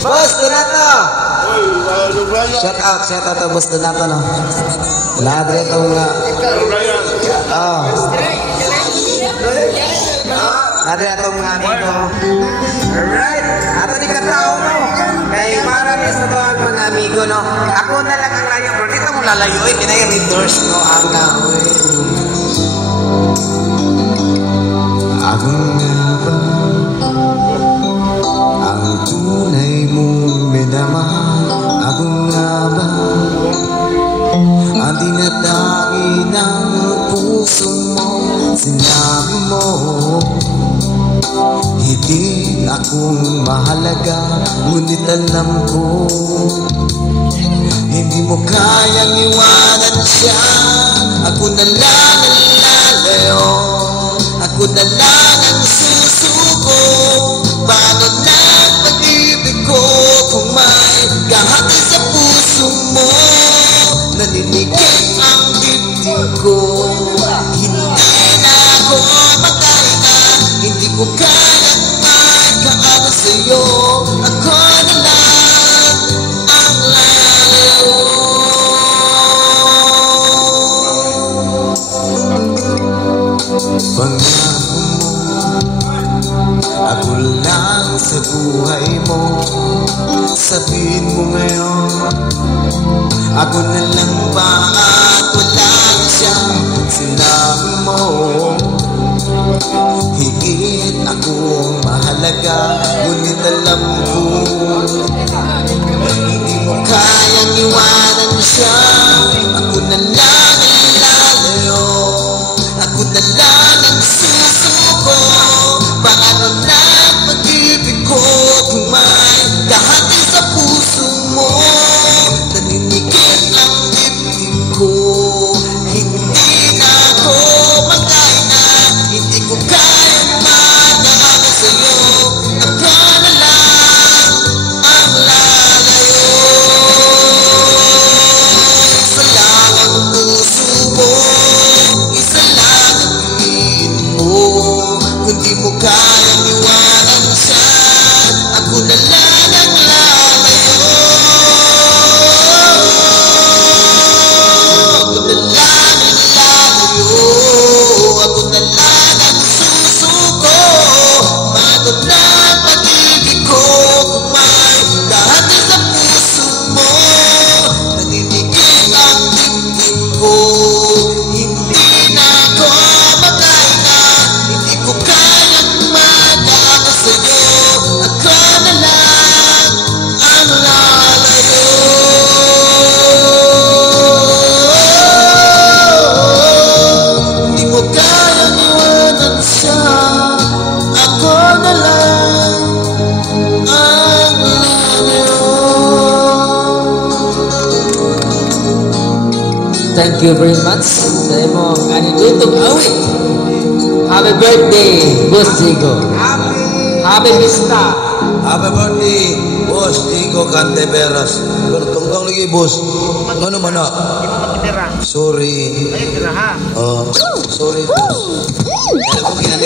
Boss Donato. Shout out to Boss Donato no. Ladre tong Ladre atong amigo. Alright, ato di katao mo. Kay para ni sa tuwag mga amigo no. Ako na lang ang layo, bro. Dito mo lalayuin, kinaya may doors no ang nawe. Ako nga ba ang tunay mong minamahal? Ako nga ba ang dinadaki ng puso mo? Sinabi mo hindi akong mahalaga, ngunit alam ko hindi mo kayang iwanan siya. Ako na lang ang lalayo, ako na lang ang susuko. Paano na pag-ibig ko kung may kahati sa puso mo? Naninigit ang dibdib ko, hindi na ako magkaya, hindi ko kayang magkaano sa'yo. Ako na lang ang lalayo. Pangako mo, ako lang sa buhay mo. Sabihin mo ngayon, ako na lang ba at wala siya? Sinabi mo higit akong mahalaga, ngunit alam ko hindi mo kayang iwanan siya. Ako na lang ang lalayo, ako na lang ang susuko. Paano na pag-ibig ko kung may kahati sa puso mo? Naninigit ang dibdib ko, hindi na ako magkaya, hindi ko kayang magkakaano sa'yo. Ako na lang ang lalayo. Isa lang ang puso mo, isa lang ang tingin mo. Kung di mo kayang iwanan siya, ako na lang ang lalayo. Ako na lang ang lalayo, ako na lang ang susuko. Paano na pag-ibig ko kung may kahati sa puso mo? Naninigit ang dibdib ko, hindi na ako makaya, hindi ko kayang magkakaano sa'yo. Ako na lang ang lalayo. Hindi mo kayang iwanan siya, ako na lang ang lalayo. Thank you very much sa imong kanindutong awit. Happy birthday, Boss Digo. Happy Vista. Happy birthday, Boss Digo Canteveras. Pero tungtong lagi, Boss. Ano man na? Sorry. Ay, tira ha. Sorry, Boss. Ano ko kinali?